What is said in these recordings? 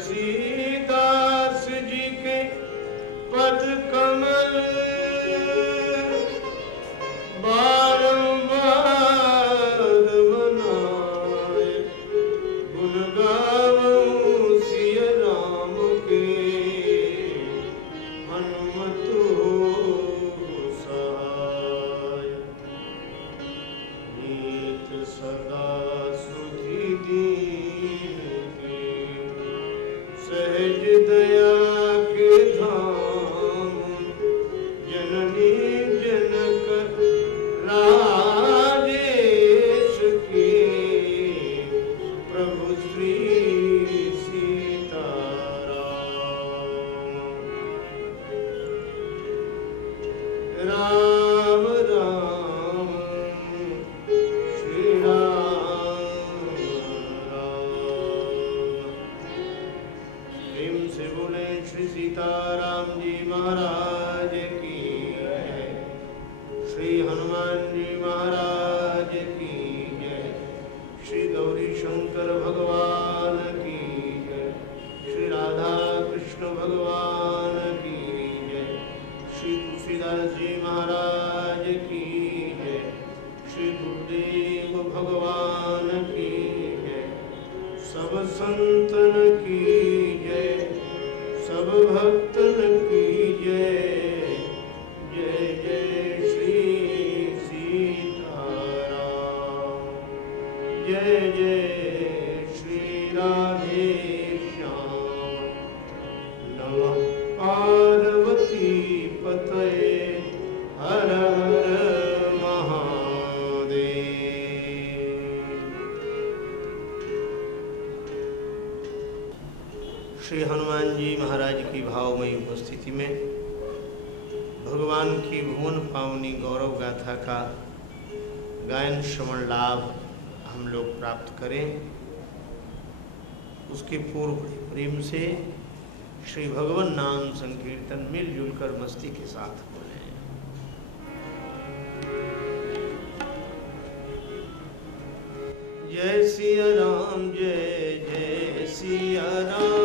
तुलसीदास पद कमल बारंबार मनाए, गुण गावऊं सिय राम के, हनुमत हो सहाय। नीत सदा सुधि दीन की, सहज दया के धाम, जननी जनक राजेश के, प्रभु श्री सीताराम। राम राम श्री राम राम। प्रेम से बोले श्री सीताराम जी महाराज की जय, श्री हनुमान जी महाराज की जय, श्री गौरी शंकर भगवान की जय, श्री राधा कृष्ण भगवान की जय, श्री तुलसीदास जी महाराज की जय, श्री गुरुदेव भगवान की जय, सब संतन की जय, सब भक्तन की जय। जय जय श्री सीताराम, जय जय श्री राधे श्याम। नमः पार्वती पतये, हर हर महादेव। श्री हनुमान जी महाराज की भावमयी उपस्थिति में भगवान की भुवन पावनी गौरव गाथा का गायन श्रवण लाभ हम लोग प्राप्त करें, उसके पूर्व प्रेम से श्री भगवान नाम संकीर्तन मिलजुल कर मस्ती के साथ बोले। जय सिया राम, जय जय सिया राम,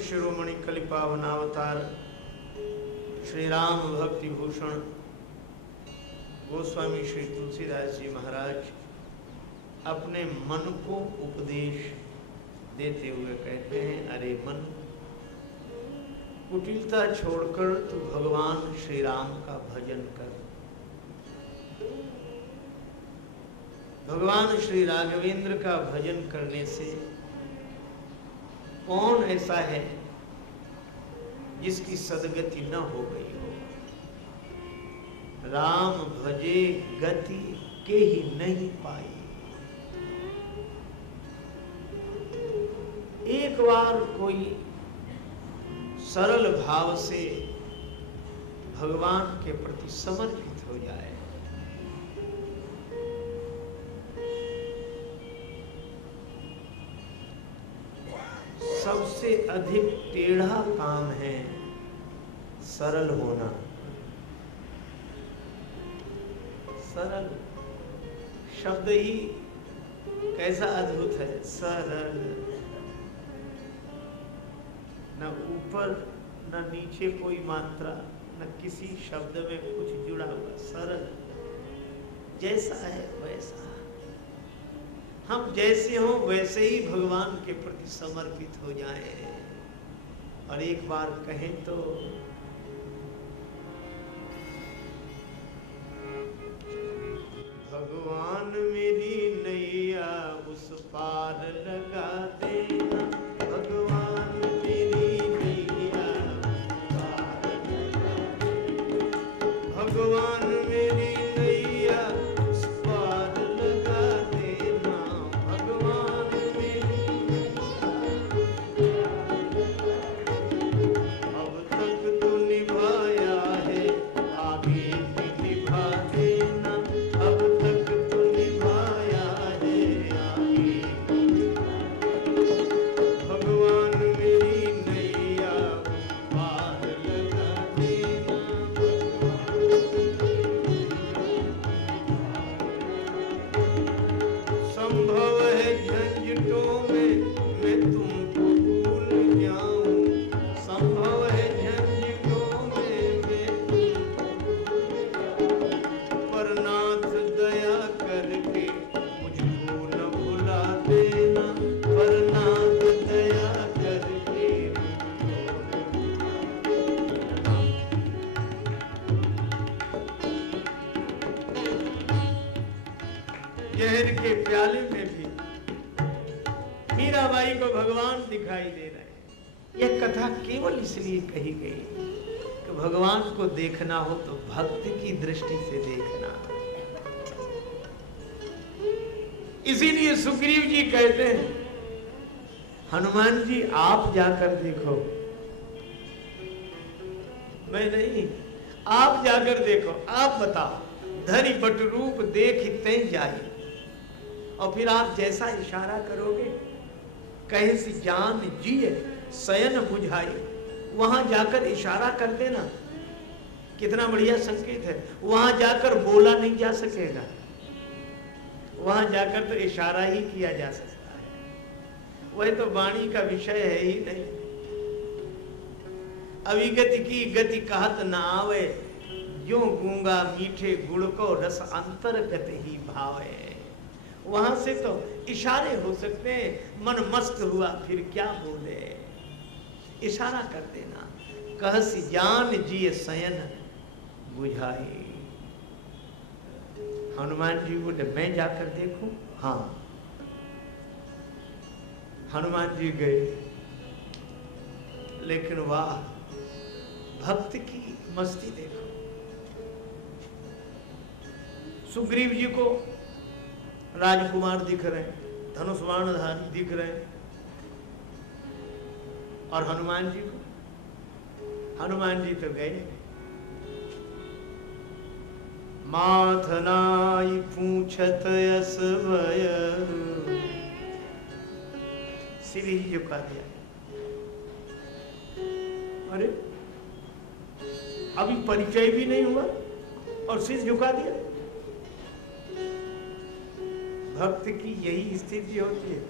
शिरोमणि कलिपावनावतार श्री राम भक्ति भूषण गोस्वामी श्री तुलसीदास जी महाराज अपने मन को उपदेश देते हुए कहते हैं, अरे मन, कुटिलता छोड़कर तू भगवान श्री राम का भजन कर। भगवान श्री राघवेंद्र का भजन करने से कौन ऐसा है जिसकी सदगति न हो गई हो। राम भजे गति के ही नहीं पाई। एक बार कोई सरल भाव से भगवान के प्रति समर्पित हो जाए, सबसे अधिक टेढ़ा काम है सरल होना। सरल शब्द ही कैसा अद्भुत है, सरल। न ऊपर न नीचे कोई मात्रा, न किसी शब्द में कुछ जुड़ा हुआ, सरल। जैसा है वैसा, हम जैसे हों वैसे ही भगवान के प्रति समर्पित हो जाएं। और एक बार कहें तो भगवान मेरी नैया उस पार लगा देना, भगवान मेरी नैया उस पार लगा देना, भगवान मेरी नैया उस पार लगा देना, भगवान मेरी अब तक तो निभाया है, आगे भी निभा देना, अब तक तो निभाया है, आगे भगवान मेरी नैया पार लगा देना, संभव है झंझटों में मैं तुमको भूल जाऊं, संभव है झंझटों में मैं तुमको भूल जाऊं, पर नाथ दया करके मुझको न भुला देना, पर नाथ दया करके मुझको न भुला देना। जहर के प्याले में भी मीराबाई को भगवान दिखाई दे रहे हैं। यह कथा केवल इसलिए कही गई कि भगवान को देखना हो तो भक्ति की दृष्टि से देखना। इसीलिए सुग्रीव जी कहते हैं, हनुमान जी आप जाकर देखो। मैं नहीं, आप जाकर देखो, आप बताओ। धरि बट रूप देख तैं जाई, और फिर आप जैसा इशारा करोगे, कहे सी जान जिए शयन बुझाई, वहां जाकर इशारा कर देना। कितना बढ़िया संकेत है। वहां जाकर बोला नहीं जा सकेगा, वहां जाकर तो इशारा ही किया जा सकता है। वह तो वाणी का विषय है ही नहीं। अविगति की गति कहत न आवे, जो गूंगा मीठे गुड़ को रस अंतर्गत ही भावे। वहां से तो इशारे हो सकते हैं। मन मस्त हुआ फिर क्या बोले, इशारा कर देना। कहसी जान जिए शयन बुझाई। हनुमान जी बोले मैं जाकर देखूं? हाँ। हनुमान जी गए, लेकिन वाह, भक्त की मस्ती देखो। सुग्रीव जी को राजकुमार दिख रहे, धनुष बाणधारी दिख रहे, और हनुमान जी को, हनुमान जी तो गए। माथनाई पूछत यस भय, सिर ही झुका दिया। अरे अभी परिचय भी नहीं हुआ और सिर झुका दिया। भक्त की यही स्थिति होती है।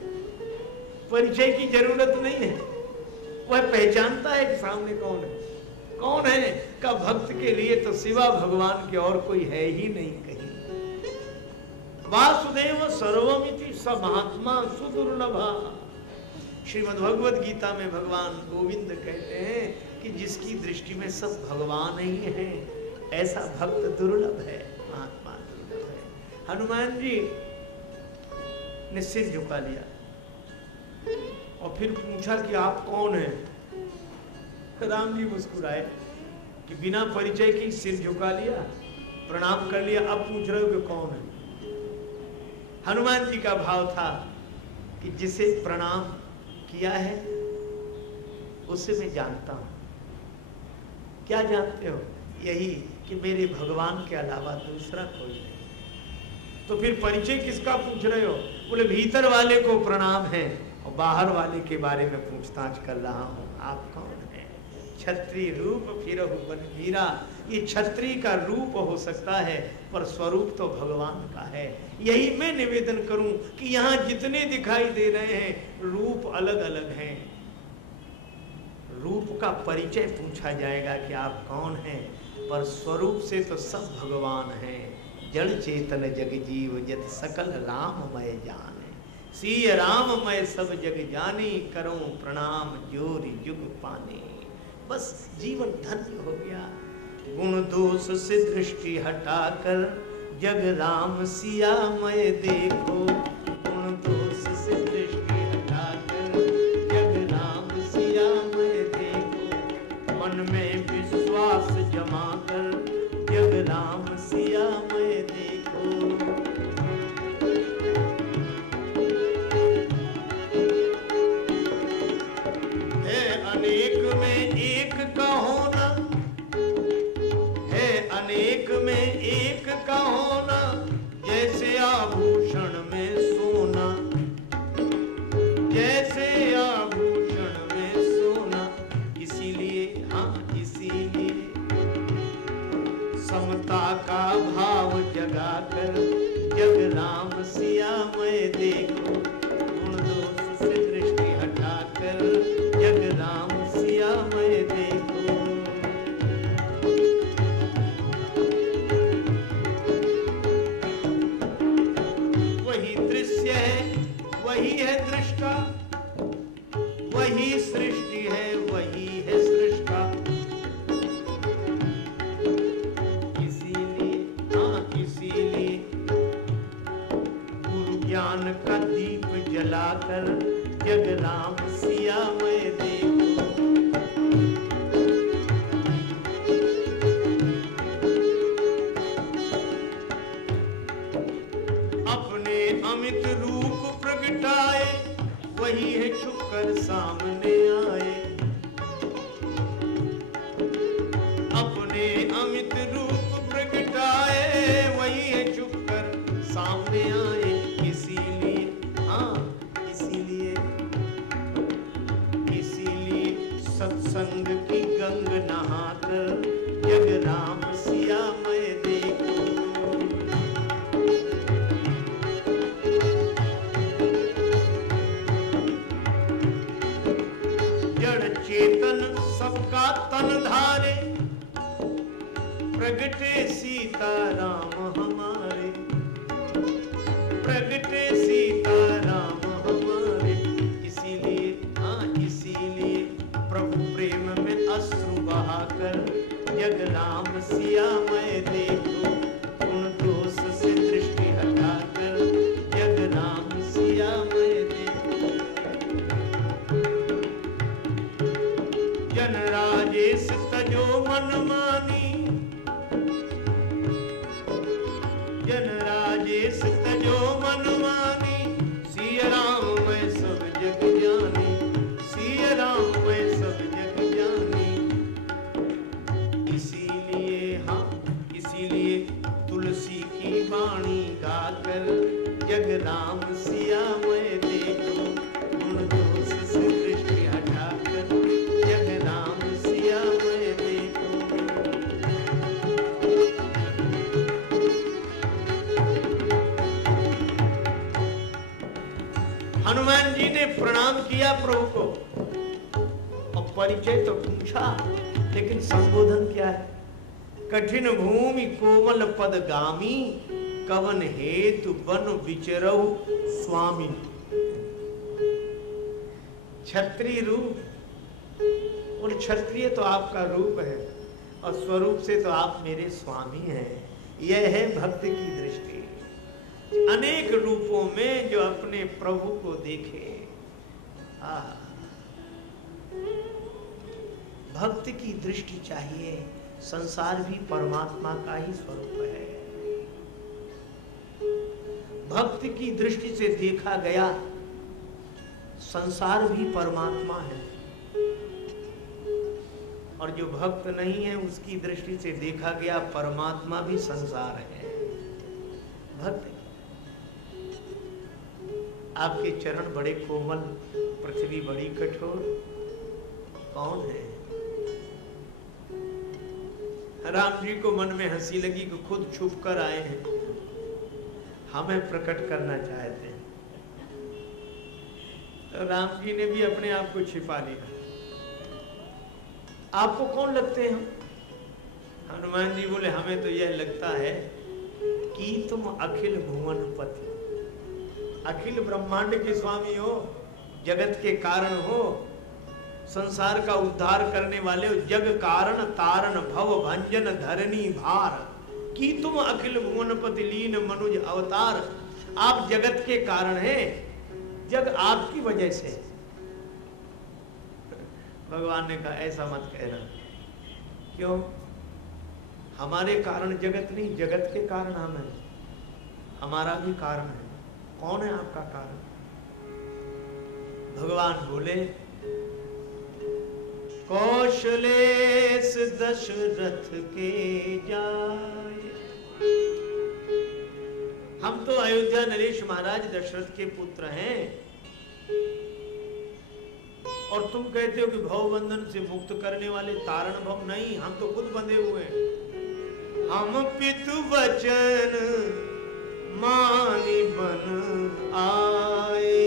परिचय की जरूरत नहीं है, वह पहचानता है कि सामने कौन है। कौन है का भक्त के लिए तो सिवा भगवान के और कोई है ही नहीं कहीं। वासुदेव सर्वमिति स महात्मा सुदुर्लभा। श्रीमद् भगवद गीता में भगवान गोविंद कहते हैं कि जिसकी दृष्टि में सब भगवान ही है, ऐसा भक्त दुर्लभ है, महात्मा दुर्लभ है। हनुमान जी ने सिर झुका लिया और फिर पूछा कि आप कौन हैं। राम जी मुस्कुराए कि बिना परिचय के सिर झुका लिया, प्रणाम कर लिया, अब पूछ रहे हो कि कौन है। हनुमान जी का भाव था कि जिसे प्रणाम किया है उसे मैं जानता हूं। क्या जानते हो? यही कि मेरे भगवान के अलावा दूसरा कोई नहीं। तो फिर परिचय किसका पूछ रहे हो? बोले भीतर वाले को प्रणाम है और बाहर वाले के बारे में पूछताछ कर रहा हूं, आप कौन है? क्षत्रिय रूप फिरहु बलवीरा। ये क्षत्रिय का रूप हो सकता है पर स्वरूप तो भगवान का है। यही मैं निवेदन करूं कि यहाँ जितने दिखाई दे रहे हैं रूप अलग अलग हैं। रूप का परिचय पूछा जाएगा कि आप कौन हैं, पर स्वरूप से तो सब भगवान हैं। जड़ चेतन जग जीव यत सकल राममय जाने। सिय राममय सब जग जानी, करूं प्रणाम जोरि जुग पाने। बस जीवन धन्य हो गया। गुण दोष से दृष्टि हटाकर जग राम सिया मय देखो। गुण दोष से दृष्टि हटाकर जग राम सिया मय देखो। मन में विश्वास जमा कर जग राम सिया मय देखो। है अनेक में एक का होना, अनेक में एक का होना, जैसे आभूषण में सोना, जैसे आभूषण में सोना। इसीलिए हाँ इसीलिए समता का भाव जगाकर जग राम सिया मय देखो। गुण दोष से दृष्टि हटाकर जग राम सिया मय देखो। वही है दृष्टा, वही सृष्टि है, वही है सृष्टा। इसीलिए हाँ इसीलिए गुरु ज्ञान का दीप जलाकर जग राम सिया मय देखो। अपने अमित रूप प्रगटाए, वही है छुपकर सामने आए। अपने अमित रूप प्रगटाए, वही है छुपकर सामने आए। इसीलिए हाँ इसीलिए इसीलिए सत्संग की गंग नहाकर जग राम सिया मय देखो। चेतन सबका तन धारे, प्रगटे सीता राम हमारे। प्रगटे सीता राम हमारे। इसीलिए हाँ इसीलिए प्रभु प्रेम में अश्रु बहाकर जग राम सिया मय देखो। गुण दोष से दृष्टि हटाकर जग राम सिया मय देखो। जन राजेश तजो मन मानी, जन राजेश तजो मन मानी। सिय राम मैं सब जग जानी, सिय राम मैं सब जग जानी। इसीलिए हाँ इसीलिए तुलसी की वाणी गाकर जग राम सिया मय देखो। गुण दोष से दृष्टि हटाकर जग राम सिया मय देखो। हनुमान जी ने प्रणाम किया प्रभु को और परिचय तो पूछा, लेकिन संबोधन क्या है? कठिन भूमि कोमल पदगामी, कवन हेतु बन विचरऊ स्वामी। क्षत्रिय रूप, और क्षत्रिय तो आपका रूप है और स्वरूप से तो आप मेरे स्वामी हैं। यह है भक्त की दृष्टि, अनेक रूपों में जो अपने प्रभु को देखे। भक्त की दृष्टि चाहिए। संसार भी परमात्मा का ही स्वरूप है। भक्त की दृष्टि से देखा गया संसार भी परमात्मा है, और जो भक्त नहीं है उसकी दृष्टि से देखा गया परमात्मा भी संसार है। भक्त आपके चरण बड़े कोमल, पृथ्वी बड़ी कठोर, कौन है? राम जी को मन में हंसी लगी कि खुद छुप कर आए हैं, हमें प्रकट करना चाहते हैं। तो राम जी ने भी अपने आप को छिपा लिया। आपको कौन लगते हैं? हनुमान जी बोले हमें तो यह लगता है कि तुम अखिल भुवन पति, अखिल ब्रह्मांड के स्वामी हो, जगत के कारण हो, संसार का उद्धार करने वाले हो, जग कारण तारण भव भंजन धरनी भार, कि तुम अखिल भुवन पति लीन मनुज अवतार। आप जगत के कारण हैं, जग आपकी वजह से। भगवान ने कहा ऐसा मत कहना। क्यों? हमारे कारण जगत नहीं, जगत के कारण हम हैं। हमारा भी कारण है। कौन है आपका कारण? भगवान बोले कौशलेश दशरथ के जाए। हम तो अयोध्या नरेश महाराज दशरथ के पुत्र हैं, और तुम कहते हो कि भव बंधन से मुक्त करने वाले तारण भव नहीं, हम तो खुद बंधे हुए हैं। हम पितु वचन मानि बन आए।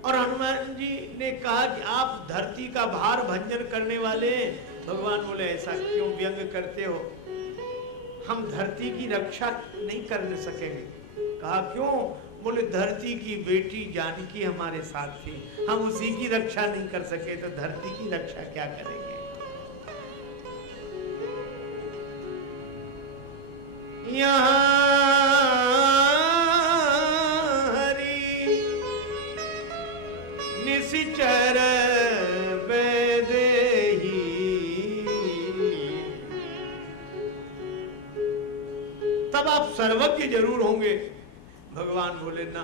और हनुमान जी ने कहा कि आप धरती का भार भंजन करने वाले। भगवान बोले ऐसा क्यों व्यंग करते हो? हम धरती की रक्षा नहीं कर सकेंगे। कहा क्यों? बोले धरती की बेटी जानकी हमारे साथ थी, हम उसी की रक्षा नहीं कर सके तो धरती की रक्षा क्या करेंगे? यहाँ हरि निशिचर वैदेही, तब आप सर्वज्ञ जरूर होंगे। भगवान बोले ना,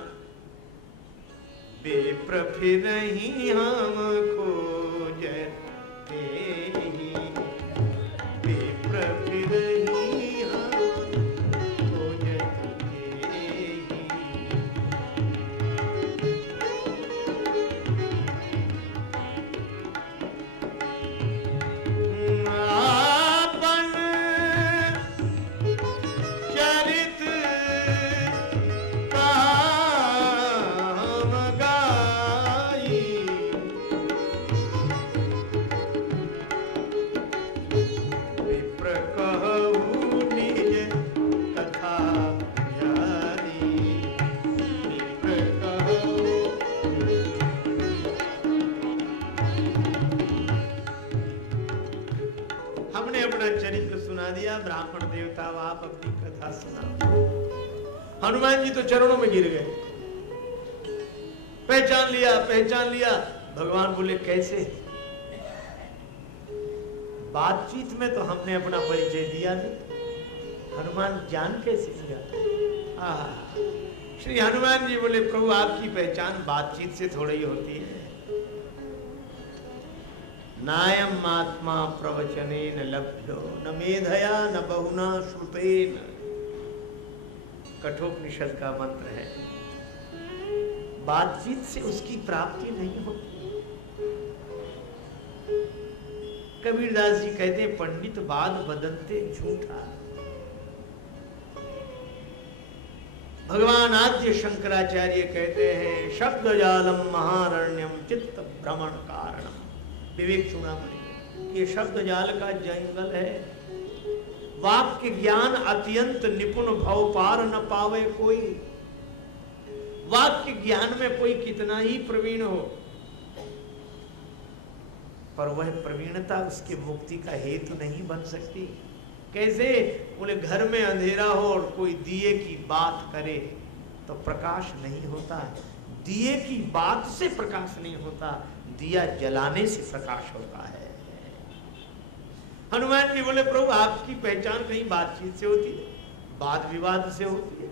बेप्र फिर ही हम खोजते ही, बेप्र फिर ही हम खोजते ही। आपन चरित चरित्र सुना दिया। ब्राह्मण देवता आप अपनी कथा सुना। हनुमान जी तो चरणों में गिर गए। पहचान लिया, पहचान लिया। भगवान बोले कैसे? बातचीत में तो हमने अपना परिचय दिया नहीं, हनुमान जान कैसे लिया? श्री हनुमान जी बोले प्रभु आपकी पहचान बातचीत से थोड़ी होती है। नायम आत्मा प्रवचनेन लभ्यो न मेधया न बहुना श्रुतेन, कठोपनिषद का मंत्र है। बातचीत से उसकी प्राप्ति नहीं होती। कबीरदास जी कहते हैं पंडित बात बदलते झूठा। भगवान आद्य शंकराचार्य कहते हैं शब्द जालम महारण्यम चित्त भ्रमण कारणम। विवेक चूड़ामणि, ये शब्द जाल का जंगल है। वाक्य ज्ञान अत्यंत निपुण भव पार न पावे कोई। वाक्य ज्ञान में कोई कितना ही प्रवीण हो, पर वह प्रवीणता उसके मुक्ति का हेतु नहीं बन सकती। कैसे? बोले घर में अंधेरा हो और कोई दिए की बात करे तो प्रकाश नहीं होता। दिए की बात से प्रकाश नहीं होता, दिया जलाने से प्रकाश होता है। हनुमान जी बोले प्रभु आपकी पहचान कहीं बातचीत से होती है, वाद विवाद से होती है,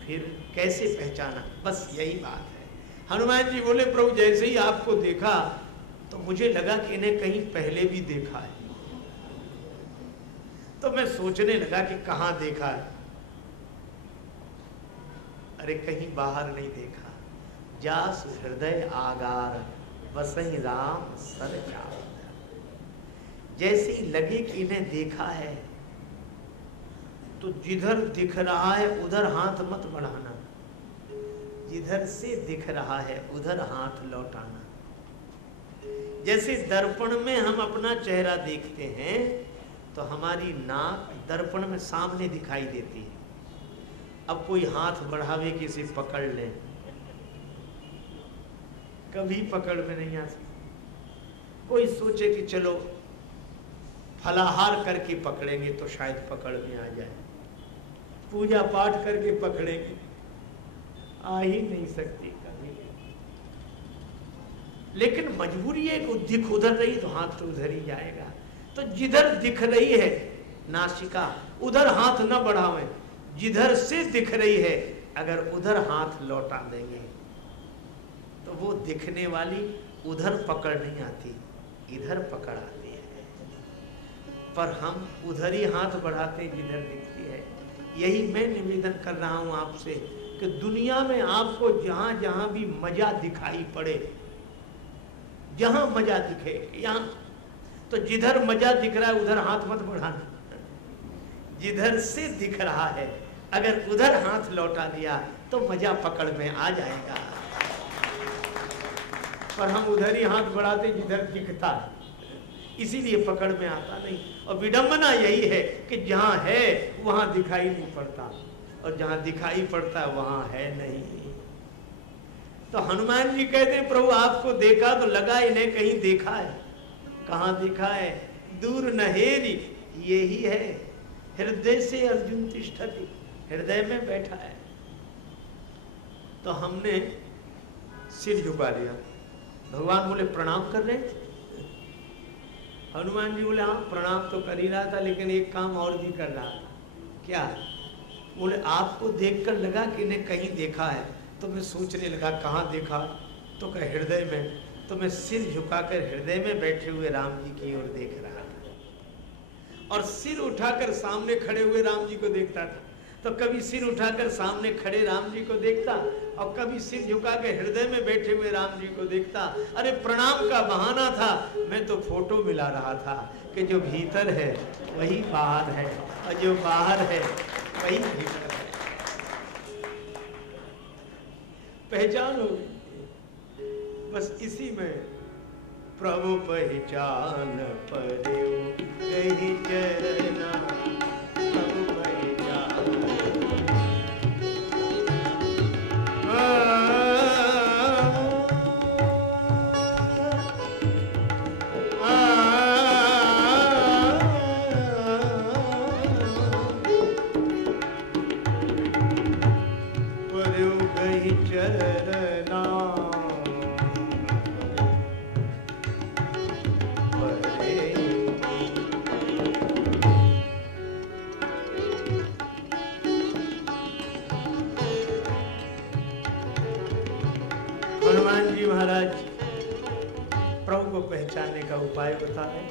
फिर कैसे पहचाना? बस यही बात है। हनुमान जी बोले प्रभु जैसे ही आपको देखा तो मुझे लगा कि इन्हें कहीं पहले भी देखा है। तो मैं सोचने लगा कि कहां देखा है। अरे कहीं बाहर नहीं देखा। जास हृदय आगार बसहि राम सर चाव। जैसे ही लगे कि इन्हें देखा है तो जिधर दिख रहा है उधर हाथ मत बढ़ाना, जिधर से दिख रहा है उधर हाथ लौटाना। जैसे दर्पण में हम अपना चेहरा देखते हैं तो हमारी नाक दर्पण में सामने दिखाई देती है। अब कोई हाथ बढ़ावे कि इसे पकड़ ले, कभी पकड़ में नहीं आ सकती। कोई सोचे कि चलो फलाहार करके पकड़ेंगे तो शायद पकड़ में आ जाए, पूजा पाठ करके पकड़ेंगे, आ ही नहीं सकती कभी। लेकिन मजबूरी है कि दिख उधर रही तो हाथ तो उधर ही जाएगा। तो जिधर दिख रही है नासिका उधर हाथ न बढ़ावें, जिधर से दिख रही है अगर उधर हाथ लौटा देंगे तो वो दिखने वाली उधर पकड़ नहीं आती, इधर पकड़ आती है। पर हम उधर ही हाथ बढ़ाते जिधर दिखती है। यही मैं निवेदन कर रहा हूं आपसे कि दुनिया में आपको जहां जहां भी मजा दिखाई पड़े, जहां मजा दिखे, यहां तो जिधर मजा दिख रहा है उधर हाथ मत बढ़ाना। जिधर से दिख रहा है अगर उधर हाथ लौटा दिया तो मजा पकड़ में आ जाएगा। पर हम उधर ही हाथ बढ़ाते जिधर दिखता है, इसीलिए पकड़ में आता नहीं। और विडंबना यही है कि जहां है वहां दिखाई नहीं पड़ता और जहां दिखाई पड़ता है वहां है नहीं। तो हनुमान जी कहते हैं प्रभु आपको देखा तो लगा इन्हें कहीं देखा है। कहां देखा है? दूर नहेरी, यही है हृदय से अर्जुन तिष्ठति, हृदय में बैठा है। तो हमने सिर झुका लिया। भगवान बोले प्रणाम कर रहे? हनुमान जी बोले हाँ प्रणाम तो कर ही रहा था, लेकिन एक काम और भी कर रहा था। क्या? बोले आपको देखकर लगा कि इन्हें कहीं देखा है, तो मैं सोचने लगा कहाँ देखा, तो कह हृदय में। तो मैं सिर झुकाकर हृदय में बैठे हुए राम जी की ओर देख रहा था और सिर उठाकर सामने खड़े हुए राम जी को देखता था। तो कभी सिर उठाकर सामने खड़े राम जी को देखता और कभी सिर झुका के हृदय में बैठे हुए राम जी को देखता। अरे प्रणाम का बहाना था, मैं तो फोटो मिला रहा था कि जो भीतर है वही बाहर है और जो बाहर है वही भीतर है। पहचान हो गई बस इसी में। प्रभु पहचान पड़े कहीं चरना, प्रभु पहचान पड़े कहीं चरना। हनुमान जी महाराज प्रभु को पहचानने का उपाय बता रहे।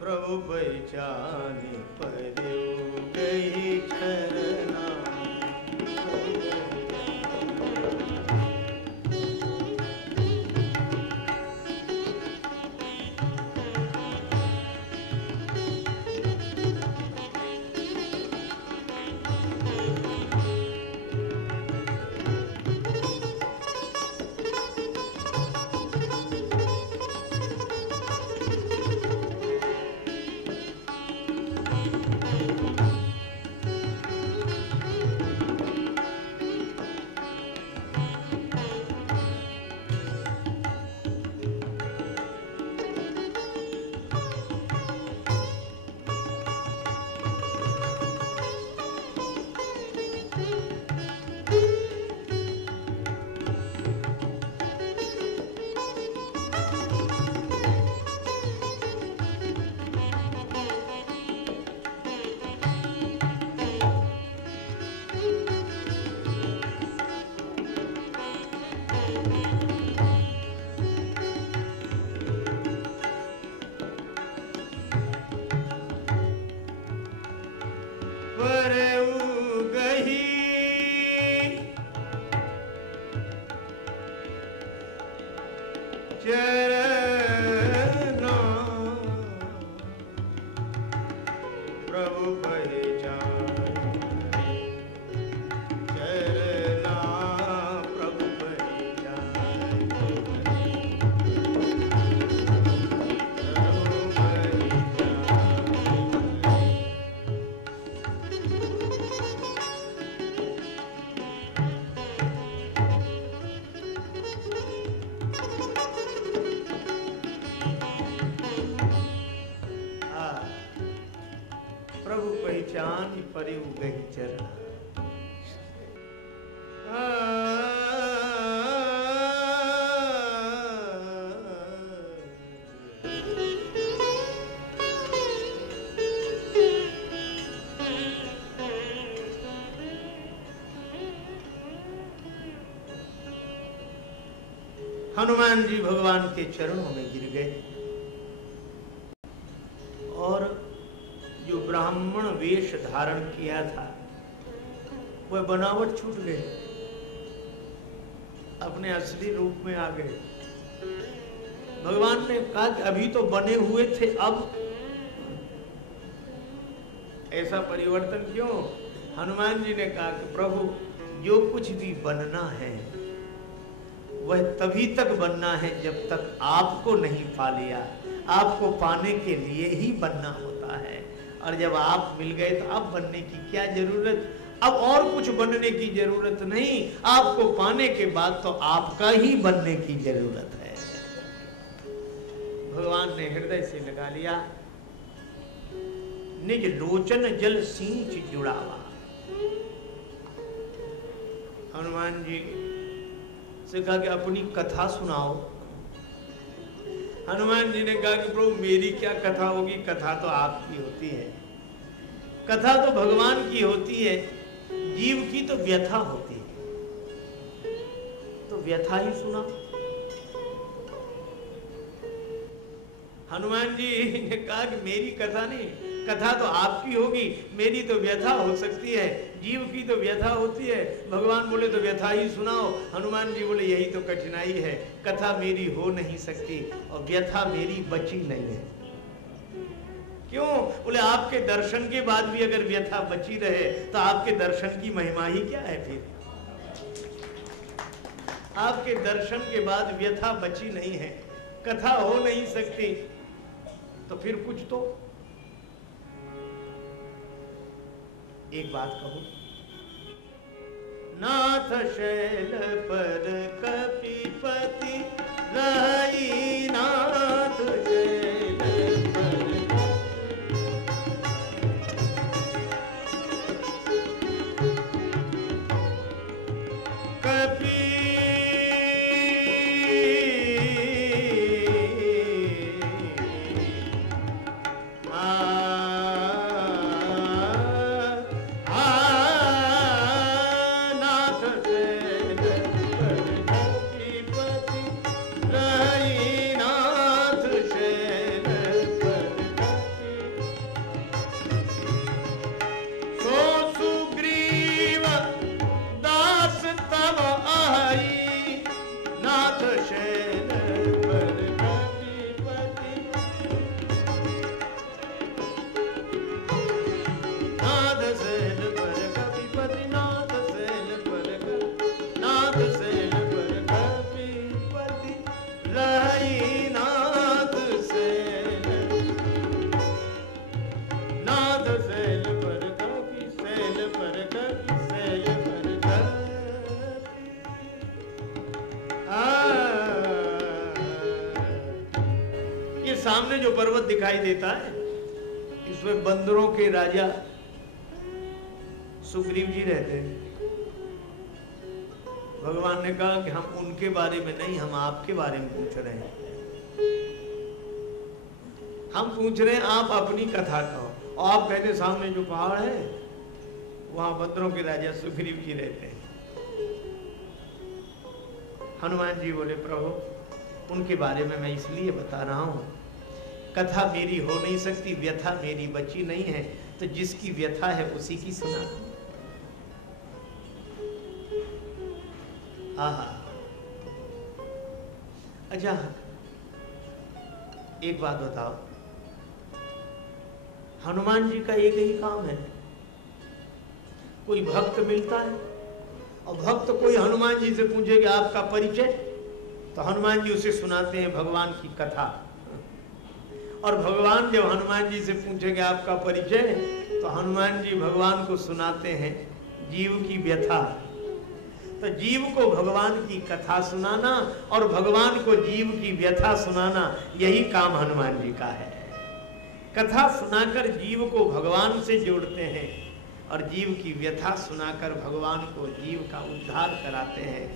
प्रभु पहचाने पड़े गई चरना, हनुमान जी भगवान के चरणों में गिर गए और जो ब्राह्मण वेश धारण किया था वह बनावट छूट गई, अपने असली रूप में आ गए। भगवान ने कहा कि अभी तो बने हुए थे, अब ऐसा परिवर्तन क्यों? हनुमान जी ने कहा कि प्रभु जो कुछ भी बनना है वह तभी तक बनना है जब तक आपको नहीं पा लिया। आपको पाने के लिए ही बनना होता है, और जब आप मिल गए तो अब बनने की क्या जरूरत? अब और कुछ बनने की जरूरत नहीं, आपको पाने के बाद तो आपका ही बनने की जरूरत है। भगवान ने हृदय से लगा लिया, निज लोचन जल सींच जुड़ावा। हनुमान जी से कहा कि अपनी कथा सुनाओ। हनुमान जी ने कहा कि प्रभु मेरी क्या कथा होगी, कथा तो आपकी होती है, कथा तो भगवान की होती है, जीव की तो व्यथा होती है, तो व्यथा ही सुना। हनुमान जी ने कहा कि मेरी कथा नहीं, कथा तो आपकी होगी, मेरी तो व्यथा हो सकती है, जीव की तो व्यथा होती है। भगवान बोले तो व्यथा ही सुनाओ। हनुमान जी बोले यही तो कठिनाई है, कथा मेरी हो नहीं सकती और व्यथा मेरी बची नहीं है। क्यों? बोले आपके दर्शन के बाद भी अगर व्यथा बची रहे तो आपके दर्शन की महिमा ही क्या है? फिर आपके दर्शन के बाद व्यथा बची नहीं है, कथा हो नहीं सकती, तो फिर कुछ तो एक बात कहूं, नाथ शैल पर कपिपति रही, नाथ शैल पर कपि सामने जो पर्वत दिखाई देता है इसमें बंदरों के राजा सुग्रीव जी रहते हैं। भगवान ने कहा कि हम उनके बारे में नहीं, हम आपके बारे में पूछ रहे हैं। हम पूछ रहे हैं आप अपनी कथा कहो, और आप कहते सामने जो पहाड़ है वहां बंदरों के राजा सुग्रीव जी रहते हैं। हनुमान जी बोले प्रभु उनके बारे में मैं इसलिए बता रहा हूं, कथा मेरी हो नहीं सकती, व्यथा मेरी बची नहीं है, तो जिसकी व्यथा है उसी की सुना। आहा, अच्छा एक बात बताओ, हनुमान जी का एक ही काम है, कोई भक्त मिलता है और भक्त कोई हनुमान जी से पूछे कि आपका परिचय, तो हनुमान जी उसे सुनाते हैं भगवान की कथा। और भगवान जब हनुमान जी से पूछेंगे आपका परिचय, तो हनुमान जी भगवान को सुनाते हैं जीव की व्यथा। तो जीव को भगवान की कथा सुनाना और भगवान को जीव की व्यथा सुनाना, यही काम हनुमान जी का है। कथा सुनाकर जीव को भगवान से जोड़ते हैं और जीव की व्यथा सुनाकर भगवान को जीव का उद्धार कराते हैं,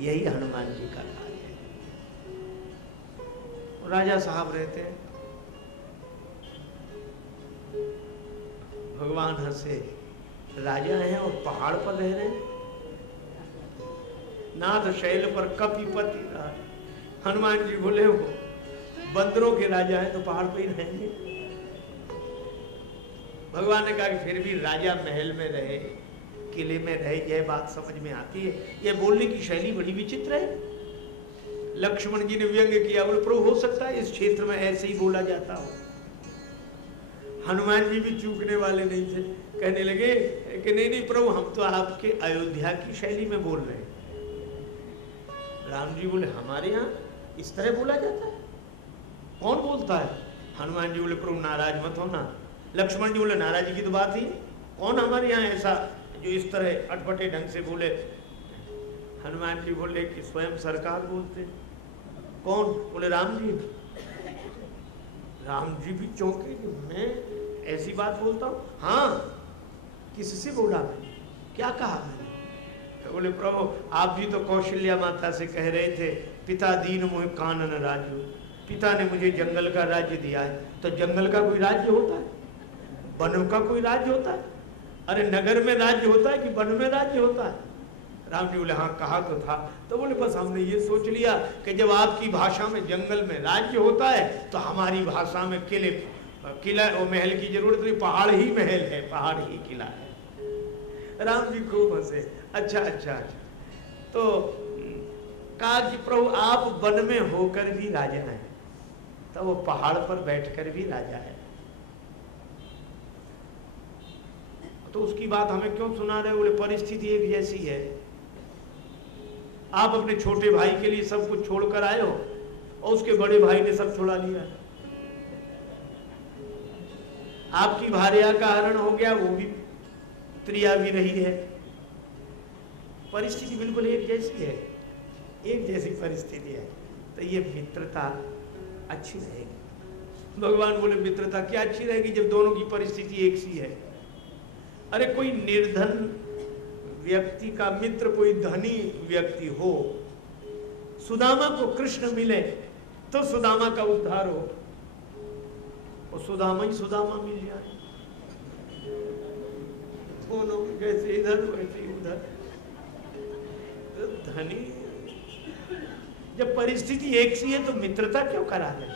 यही हनुमान जी का कार्य है। राजा साहब रहते हैं, भगवान हंसे, राजा हैं और पहाड़ पर रह रहे हैं, नाथ शैल पर कपिपति रहा। हनुमान जी बोले वो बंदरों के राजा हैं तो पहाड़ पे ही रहेंगे। भगवान ने कहा कि फिर भी राजा महल में रहे, किले में रहे, यह बात समझ में आती है। यह बोलने की शैली बड़ी विचित्र है। लक्ष्मण जी ने व्यंग्य किया, बोले प्रभु हो सकता है इस क्षेत्र में ऐसे ही बोला जाता हो। हनुमान जी भी चूकने वाले नहीं थे, कहने लगे कि नहीं प्रभु, हम तो आपके अयोध्या की शैली में बोल रहे हैं। राम जी बोले हमारे यहाँ इस तरह बोला जाता है, कौन बोलता है? हनुमान जी बोले प्रभु नाराज मत होना। लक्ष्मण जी बोले नाराजी की तो बात ही, कौन हमारे यहाँ ऐसा जो इस तरह अटपटे ढंग से बोले? हनुमान जी बोले कि स्वयं सरकार बोलते। कौन? बोले राम जी। राम जी भी चौंके कि मैं ऐसी बात बोलता हूँ? हाँ, किससे बोला मैंने, क्या कहा मैंने? तो बोले प्रभु आप भी तो कौशल्या माता से कह रहे थे पिता दीन मोह कानन राजू, पिता ने मुझे जंगल का राज्य दिया है। तो जंगल का कोई राज्य होता है? वन का कोई राज्य होता है? अरे नगर में राज्य होता है कि वन में राज्य होता है? राम जी बोले हाँ कहा तो था। तो बोले बस हमने ये सोच लिया कि जब आपकी भाषा में जंगल में राज्य होता है तो हमारी भाषा में किला और महल की जरूरत नहीं, पहाड़ ही महल है, पहाड़ ही किला है। राम जी खूब हंसे। अच्छा अच्छा अच्छा, तो कहा कि प्रभु आप वन में होकर भी राजा हैं, तो वो पहाड़ पर बैठकर भी राजा है, तो उसकी बात हमें क्यों सुना रहे? बोले परिस्थिति एक जैसी है। आप अपने छोटे भाई के लिए सब कुछ छोड़कर आए हो और उसके बड़े भाई ने सब छुड़ा लिया। आपकी भार्या का हरण हो गया, वो भी त्रिया भी रही है। परिस्थिति बिल्कुल एक जैसी है, एक जैसी परिस्थिति है, तो ये मित्रता अच्छी रहेगी। भगवान बोले मित्रता क्या अच्छी रहेगी जब दोनों की परिस्थिति एक सी है? अरे कोई निर्धन व्यक्ति का मित्र कोई धनी व्यक्ति हो, सुदामा को कृष्ण मिले तो सुदामा का उद्धार हो, और सुदामा ही सुदामा मिल जाए, दोनों जैसे इधर वैसे उधर। तो धनी जब परिस्थिति एक सी है तो मित्रता क्यों करा ले?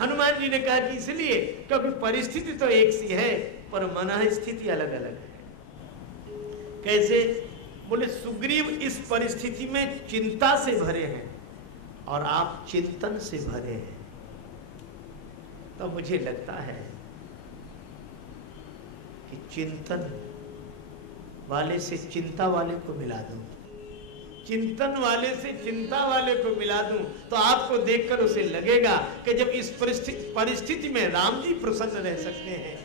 हनुमान जी ने कहा कि इसलिए क्योंकि परिस्थिति तो एक सी है पर मन स्थिति अलग अलग है। कैसे? बोले सुग्रीव इस परिस्थिति में चिंता से भरे हैं और आप चिंतन से भरे हैं, तो मुझे लगता है कि चिंतन वाले से चिंता वाले को मिला दूं, चिंतन वाले से चिंता वाले को मिला दूं, तो आपको देखकर उसे लगेगा कि जब इस परिस्थिति में राम जी प्रसन्न रह सकते हैं।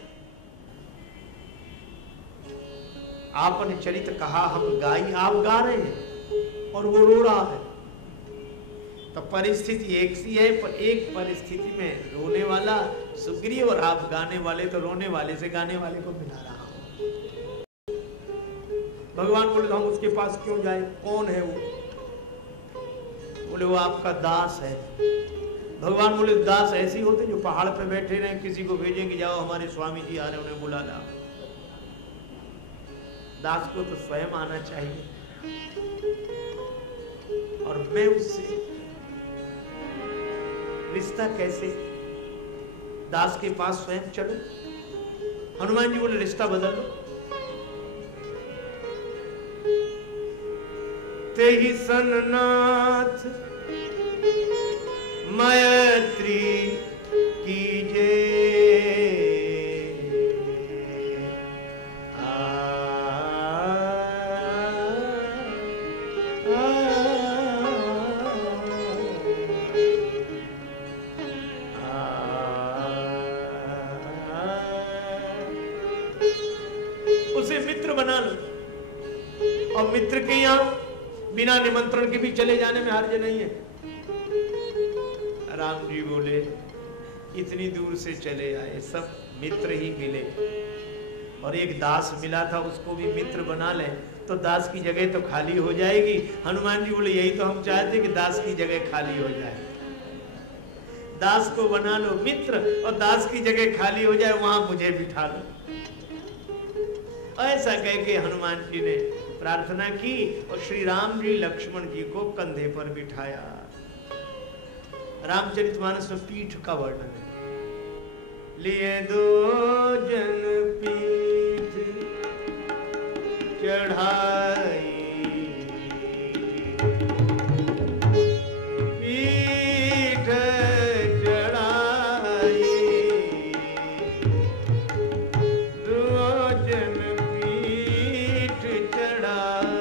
आपने चरित कहा हम गाई, आप गा रहे हैं और वो रो रहा है, तो परिस्थिति एक सी है, पर एक परिस्थिति में रोने वाला सुग्रीव और आप गाने वाले, तो रोने वाले से गाने वाले को मिला रहा हूं। भगवान बोले हम उसके पास क्यों जाए? कौन है वो? बोले वो आपका दास है। भगवान बोले दास ऐसे होते जो पहाड़ पे बैठे रहे, किसी को भेजेंगे जाओ हमारे स्वामी जी आ रहे, उन्हें बुला लाओ। दास को तो स्वयं आना चाहिए, और मैं उससे रिश्ता कैसे दास के पास स्वयं चलूं? हनुमान जी बोले रिश्ता बदल लो। ते ही सन्नाथ मैत्री कीजे उसे मित्र बना लो। और मित्र के यहां बिना निमंत्रण के भी चले जाने में हर्ज नहीं है। राम जी बोले इतनी दूर से चले आए, सब मित्र ही मिले, और एक दास मिला था उसको भी मित्र बना ले तो दास की जगह तो खाली हो जाएगी। हनुमान जी बोले यही तो हम चाहते कि दास की जगह खाली हो जाए। दास को बना लो मित्र और दास की जगह खाली हो जाए, वहां मुझे बिठा लो। ऐसा कह के हनुमान जी ने प्रार्थना की और श्री राम जी लक्ष्मण जी को कंधे पर बिठाया। रामचरितमानस में पीठ का वर्णन है। लिए दो जन पीठ चढ़ाई, पीठ चढ़ाई, दो जन पीठ चढ़ाई,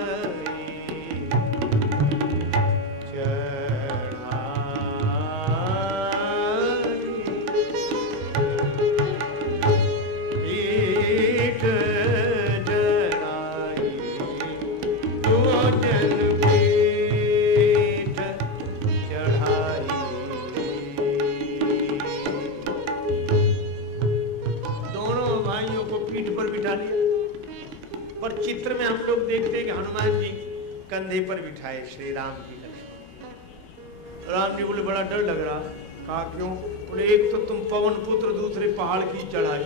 पर चित्र में हम लोग देखते हैं कि हनुमान जी कंधे पर बिठाए श्री राम जी लक्ष्मण। राम जी बोले बड़ा डर लग रहा। कहा क्यों? बोले एक तो तुम पवन पुत्र, दूसरे पहाड़ की चढ़ाई,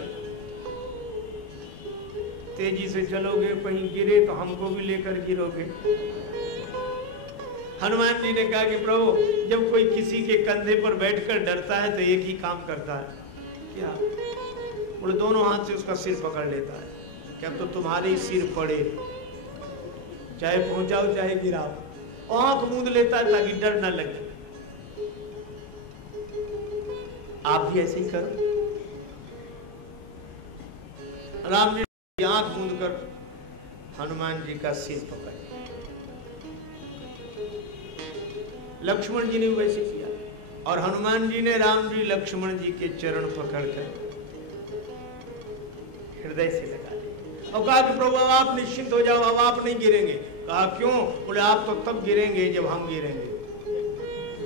तेजी से चलोगे, कहीं गिरे तो हमको भी लेकर गिरोगे। हनुमान जी ने कहा कि प्रभु जब कोई किसी के कंधे पर बैठकर डरता है तो एक ही काम करता है। क्या? बोले दोनों हाथ से उसका सिर पकड़ लेता है कि अब तो तुम्हारे ही सिर पड़े, चाहे पहुंचाओ चाहे गिराओ। आंख मूंद लेता है ताकि डर ना लगे। आप भी ऐसे ही करो। राम जी आंख मूंद कर हनुमान जी का सिर पकड़, लक्ष्मण जी ने वैसे किया और हनुमान जी ने राम जी लक्ष्मण जी के चरण पकड़कर हृदय से लगा दिया और कहा कि प्रभु आप निश्चिंत हो जाओ, अब आप नहीं गिरेंगे। कहा क्यों? बोले आप तो तब गिरेंगे जब हम गिरेंगे।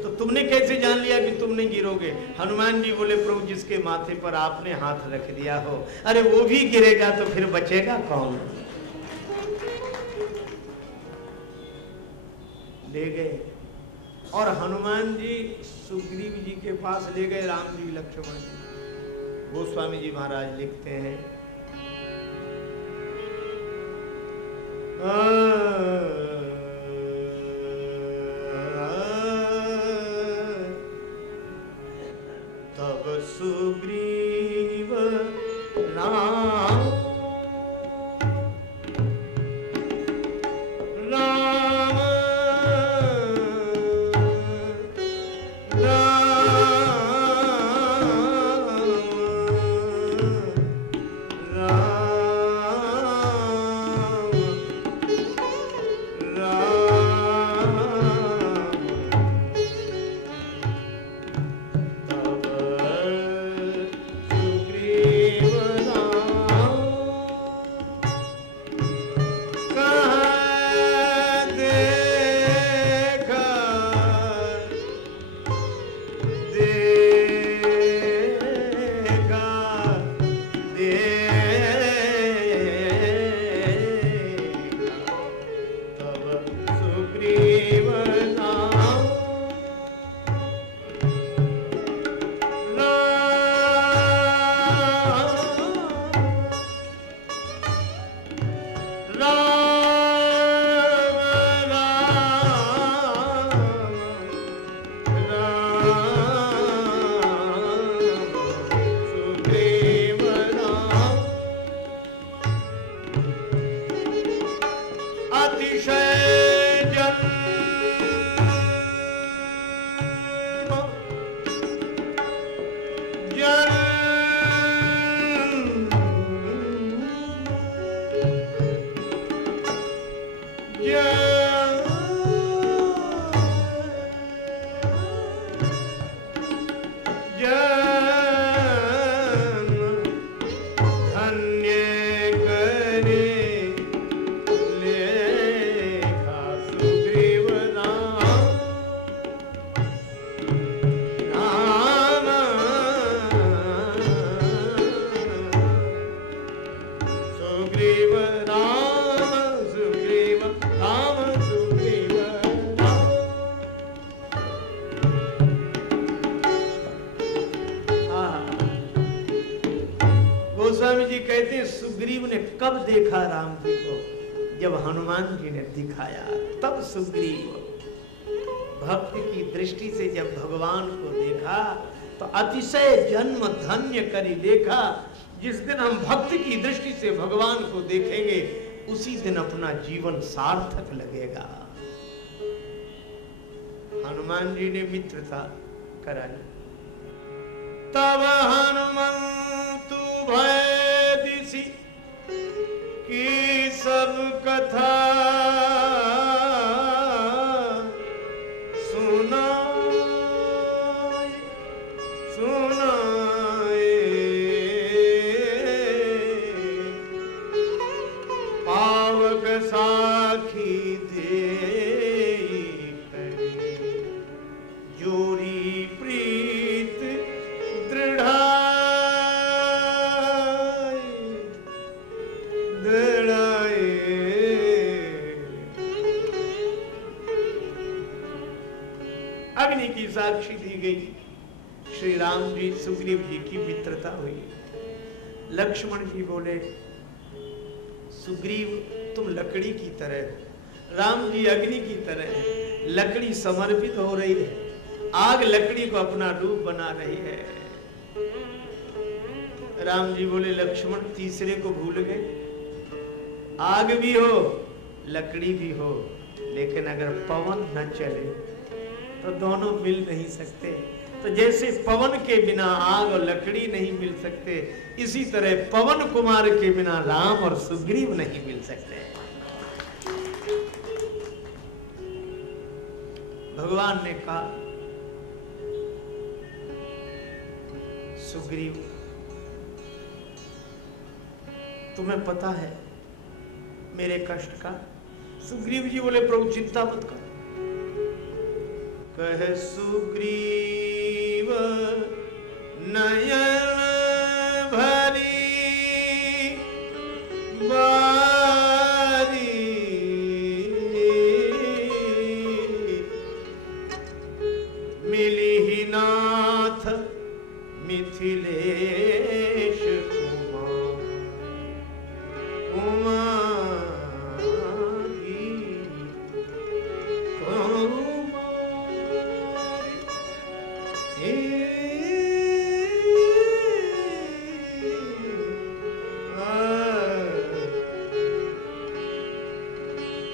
तो तुमने कैसे जान लिया कि तुम नहीं गिरोगे? हनुमान जी बोले प्रभु जिसके माथे पर आपने हाथ रख दिया हो, अरे वो भी गिरेगा तो फिर बचेगा कौन? ले गए और हनुमान जी सुग्रीव जी के पास ले गए राम जी लक्ष्मण जी। गोस्वामी जी महाराज लिखते हैं तब सुग्रीव राम गोस्वामी जी कहते हैं सुग्रीव ने कब देखा राम जी को? जब हनुमान जी ने दिखाया तब सुग्रीव भक्ति की दृष्टि से जब भगवान को देखा तो अतिशय जन्म धन्य करी देखा। जिस दिन हम भक्ति की दृष्टि से भगवान को देखेंगे उसी दिन अपना जीवन सार्थक लगेगा। हनुमान जी ने मित्रता कराई। तब हनुमंतु भय दिसि की सब कथा साखी दे जोरी प्रीत दृढ़ाए अग्नि की साक्षी दी गई। श्री राम जी सुग्रीव जी की मित्रता हुई। लक्ष्मण जी बोले सुग्रीव तुम लकड़ी की तरह, राम जी अग्नि की तरह। लकड़ी समर्पित हो रही है, आग लकड़ी को अपना रूप बना रही है। राम जी बोले लक्ष्मण तीसरे को भूल गए। आग भी हो लकड़ी भी हो, लेकिन अगर पवन न चले तो दोनों मिल नहीं सकते। तो जैसे पवन के बिना आग और लकड़ी नहीं मिल सकते, इसी तरह पवन कुमार के बिना राम और सुग्रीव नहीं मिल सकते। भगवान ने कहा सुग्रीव तुम्हें पता है मेरे कष्ट का? सुग्रीव जी बोले प्रभु चिंता मत कर। कह सुग्रीव नयन भरी बारी मिली ही नाथ मिथिलेश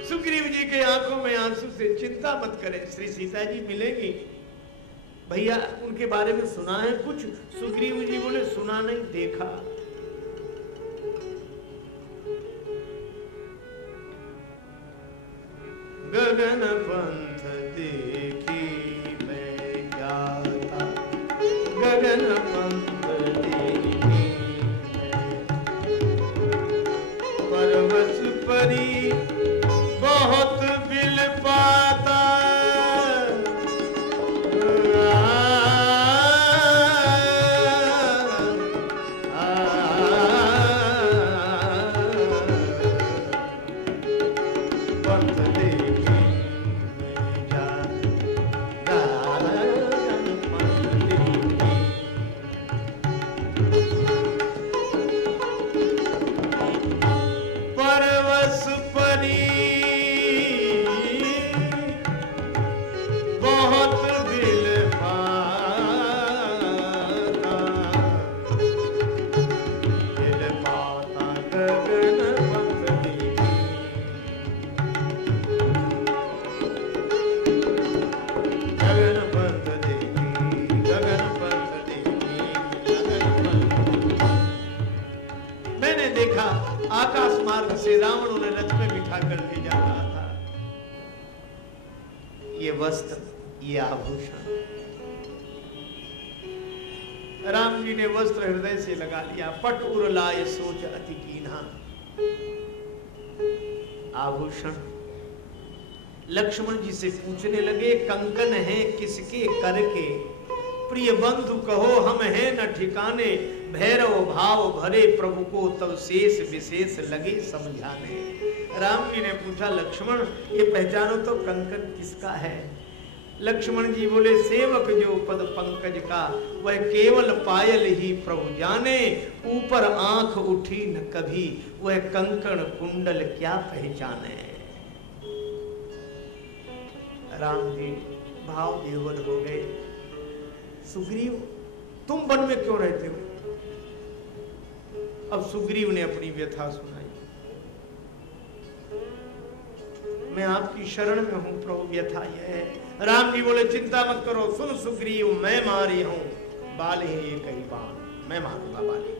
सुग्रीव जी के आंखों में आंसू से चिंता मत करें, श्री सीता जी मिलेंगी। भैया उनके बारे में सुना है कुछ? सुग्रीव जी बोले सुना नहीं, देखा। गगन पंथ देखी मैं जाता, गगन पंथ देखी परवश परी बहुत बिल पाता। आकाश मार्ग से रावण उन्हें रथ में बिठा कर ले जा रहा था। ये वस्त्र, ये आभूषण, राम जी ने वस्त्र हृदय से लगा लिया। पट उर लाए सोच अति कीन्हा। आभूषण लक्ष्मण जी से पूछने लगे कंकन है किसके कर के? प्रिय बंधु कहो हम हैं न ठिकाने, भैरव भाव भरे प्रभु को तब शेष विशेष लगे समझाने। राम जी ने पूछा लक्ष्मण ये पहचानो तो कंकन किसका है? लक्ष्मण जी बोले सेवक जो पद पंकज का वह केवल पायल ही प्रभु जाने, ऊपर आंख उठी न कभी वह कंकण कुंडल क्या पहचाने। राम जी भाव विह्वल हो गए। सुग्रीव तुम वन में क्यों रहते हो? अब सुग्रीव ने अपनी व्यथा सुनाई। मैं आपकी शरण में हूं प्रभु, व्यथा यह है। राम जी बोले चिंता मत करो, सुन सुग्रीव मैं मारी हूं बाले ये कही बाण, मैं मारूंगा बाले।